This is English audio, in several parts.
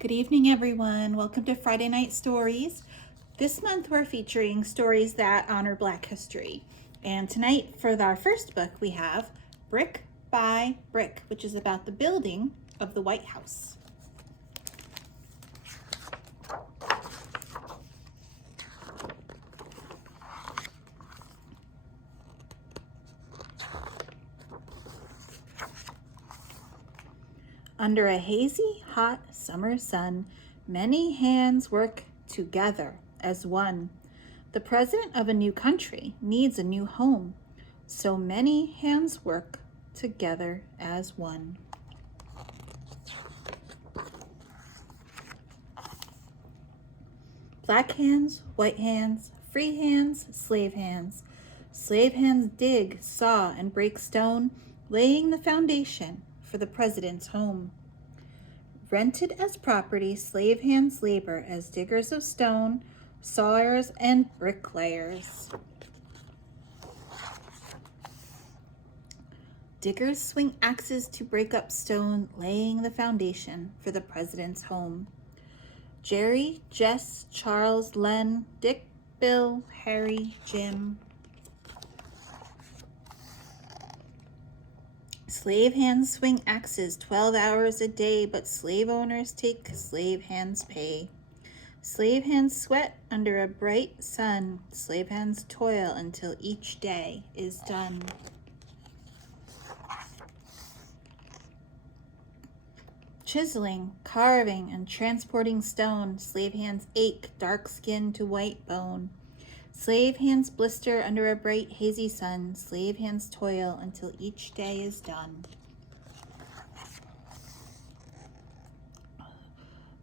Good evening, everyone. Welcome to Friday Night Stories. This month we're featuring stories that honor Black history. And tonight for our first book we have Brick by Brick, which is about the building of the White House. Under a hazy, hot summer sun, many hands work together as one. The president of a new country needs a new home, so many hands work together as one. Black hands, white hands, free hands, slave hands. Slave hands dig, saw, and break stone, laying the foundation for the president's home. Rented as property, slave hands labor as diggers of stone, sawyers, and bricklayers. Diggers swing axes to break up stone, laying the foundation for the president's home. Jerry, Jess, Charles, Len, Dick, Bill, Harry, Jim. Slave hands swing axes 12 hours a day, but slave owners take slave hands' pay. Slave hands sweat under a bright sun. Slave hands toil until each day is done. Chiseling, carving, and transporting stone, slave hands ache, dark skin to white bone. Slave hands blister under a bright hazy sun. Slave hands toil until each day is done.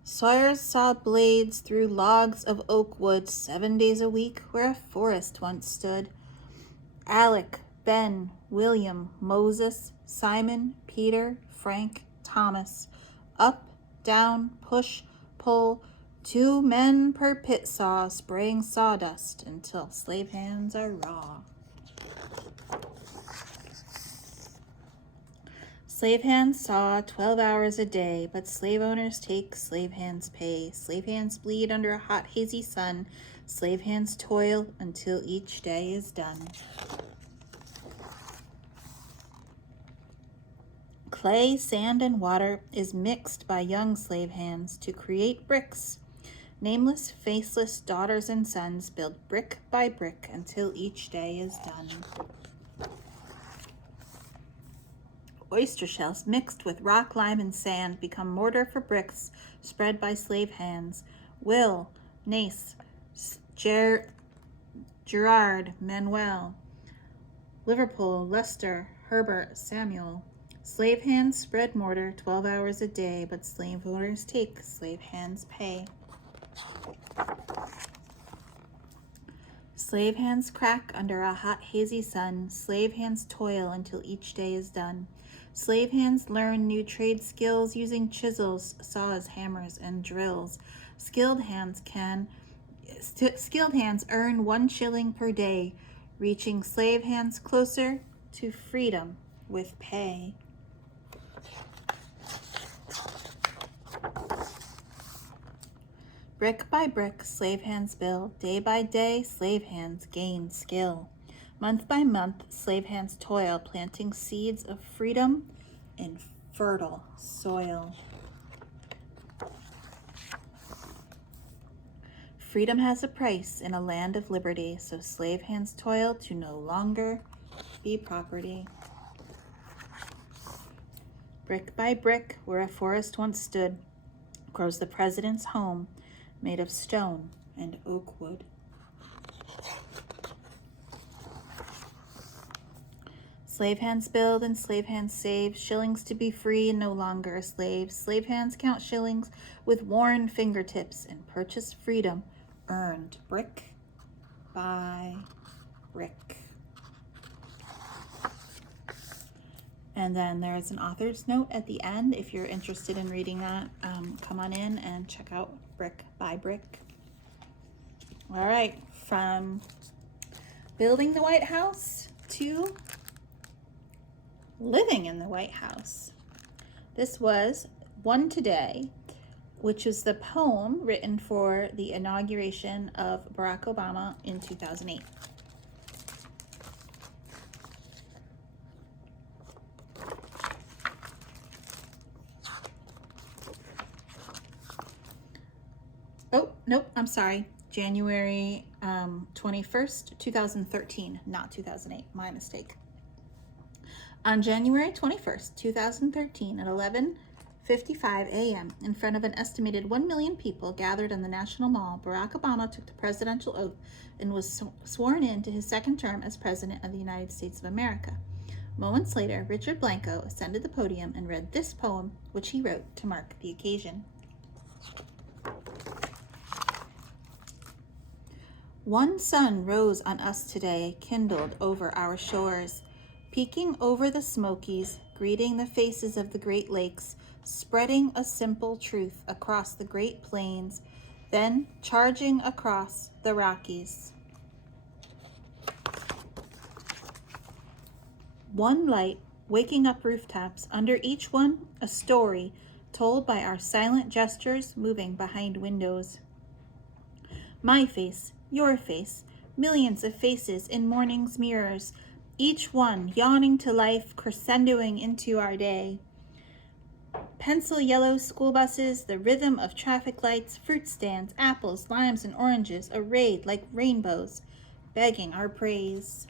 Sawyers saw blades through logs of oak wood 7 days a week where a forest once stood. Alec, Ben, William, Moses, Simon, Peter, Frank, Thomas. Up, down, push, pull. 2 men per pit saw, spraying sawdust until slave hands are raw. Slave hands saw 12 hours a day, but slave owners take slave hands' pay. Slave hands bleed under a hot, hazy sun. Slave hands toil until each day is done. Clay, sand, and water is mixed by young slave hands to create bricks. Nameless, faceless daughters and sons build brick by brick until each day is done. Oyster shells mixed with rock, lime, and sand become mortar for bricks spread by slave hands. Will, Nace, Gerard, Manuel, Liverpool, Lester, Herbert, Samuel. Slave hands spread mortar 12 hours a day, but slave owners take slave hands' pay. Slave hands crack under a hot, hazy sun. Slave hands toil until each day is done. Slave hands learn new trade skills using chisels, saws, hammers, and drills. Skilled hands earn 1 shilling per day, reaching slave hands closer to freedom with pay. Brick by brick, slave hands build. Day by day, slave hands gain skill. Month by month, slave hands toil, planting seeds of freedom in fertile soil. Freedom has a price in a land of liberty, so slave hands toil to no longer be property. Brick by brick, where a forest once stood, grows the president's home, made of stone and oak wood. Slave hands build and slave hands save, shillings to be free and no longer a slave. Slave hands count shillings with worn fingertips and purchase freedom earned brick by brick. And then there's an author's note at the end. If you're interested in reading that, come on in and check out Brick by Brick. All right, from building the White House to living in the White House. This was One Today, which was the poem written for the inauguration of Barack Obama in 2008. Oh, nope, I'm sorry. January 21st, 2013, not 2008. My mistake. On January 21st, 2013, at 11:55 a.m., in front of an estimated 1 million people gathered on the National Mall, Barack Obama took the presidential oath and was sworn in to his second term as President of the United States of America. Moments later, Richard Blanco ascended the podium and read this poem, which he wrote to mark the occasion. One sun rose on us today, kindled over our shores, peeking over the Smokies, greeting the faces of the Great Lakes, spreading a simple truth across the Great Plains, then charging across the Rockies. One light, waking up rooftops, under each one a story told by our silent gestures moving behind windows. My face, your face, millions of faces in morning's mirrors, each one yawning to life, crescendoing into our day. Pencil yellow school buses, the rhythm of traffic lights, fruit stands, apples, limes, and oranges, arrayed like rainbows, begging our praise.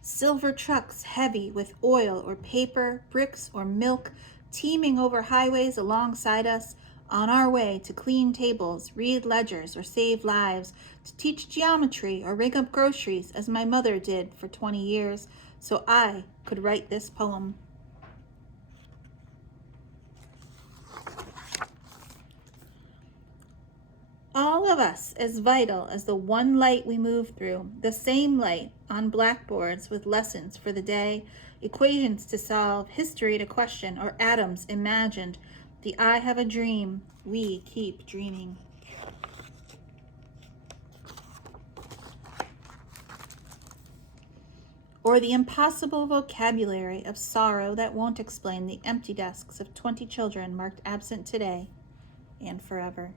Silver trucks heavy with oil or paper, bricks or milk, teeming over highways alongside us, on our way to clean tables, read ledgers, or save lives, to teach geometry or rig up groceries as my mother did for 20 years, so I could write this poem. All of us as vital as the one light we move through, the same light on blackboards with lessons for the day, equations to solve, history to question, or atoms imagined. The I have a dream, we keep dreaming. Or the impossible vocabulary of sorrow that won't explain the empty desks of 20 children marked absent today and forever.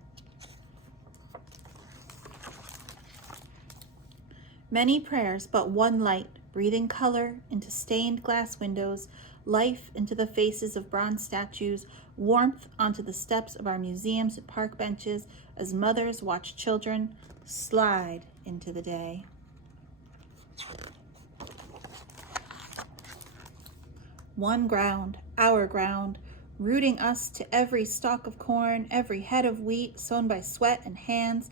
Many prayers, but one light, breathing color into stained glass windows, life into the faces of bronze statues, warmth onto the steps of our museums and park benches as mothers watch children slide into the day. One ground, our ground, rooting us to every stalk of corn, every head of wheat sown by sweat and hands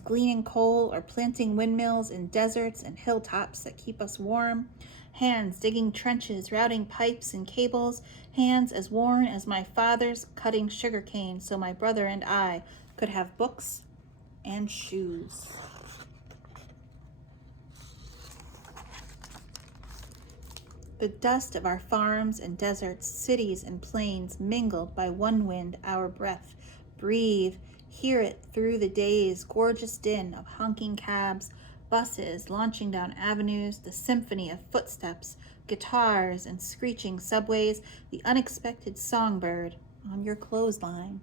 gleaning coal or planting windmills in deserts and hilltops that keep us warm, hands digging trenches, routing pipes and cables, hands as worn as my father's cutting sugarcane so my brother and I could have books and shoes. The dust of our farms and deserts, cities and plains mingled by one wind, our breath. Breathe, hear it through the day's gorgeous din of honking cabs, buses launching down avenues, the symphony of footsteps, guitars and screeching subways, the unexpected songbird on your clothesline.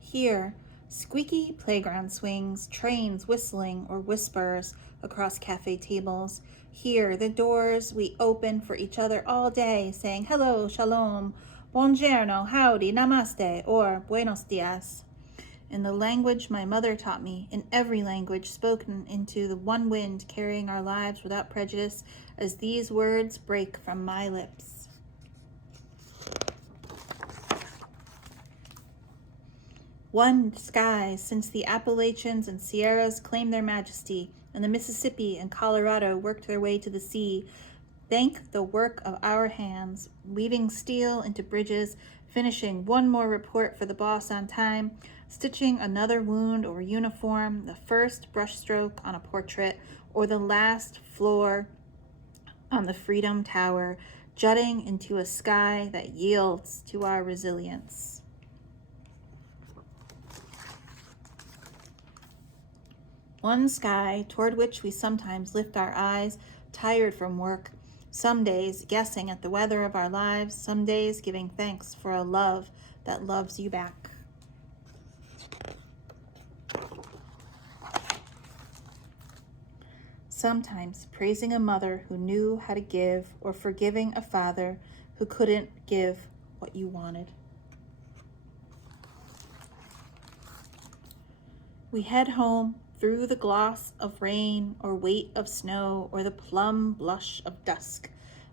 Here, squeaky playground swings, trains whistling or whispers across cafe tables. Here, the doors we open for each other all day, saying hello, shalom, buongiorno, howdy, namaste, or buenos dias. In the language my mother taught me, in every language spoken into the one wind carrying our lives without prejudice, as these words break from my lips. One skies since the Appalachians and Sierras claimed their majesty, and the Mississippi and Colorado worked their way to the sea. Thank the work of our hands, weaving steel into bridges, finishing one more report for the boss on time, stitching another wound or uniform, the first brushstroke on a portrait, or the last floor on the Freedom Tower, jutting into a sky that yields to our resilience. One sky toward which we sometimes lift our eyes, tired from work, some days guessing at the weather of our lives, some days giving thanks for a love that loves you back. Sometimes praising a mother who knew how to give, or forgiving a father who couldn't give what you wanted. We head home through the gloss of rain or weight of snow or the plum blush of dusk,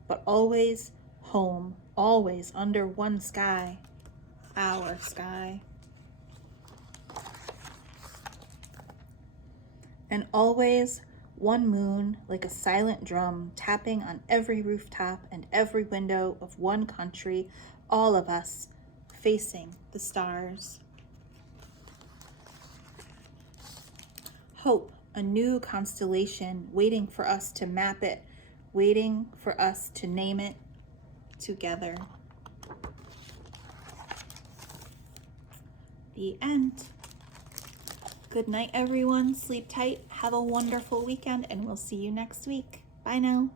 but always home, always under one sky, our sky. And always one moon like a silent drum tapping on every rooftop and every window of one country, all of us facing the stars. Hope, a new constellation waiting for us to map it, waiting for us to name it together. The end. Good night, everyone. Sleep tight. Have a wonderful weekend, and we'll see you next week. Bye now.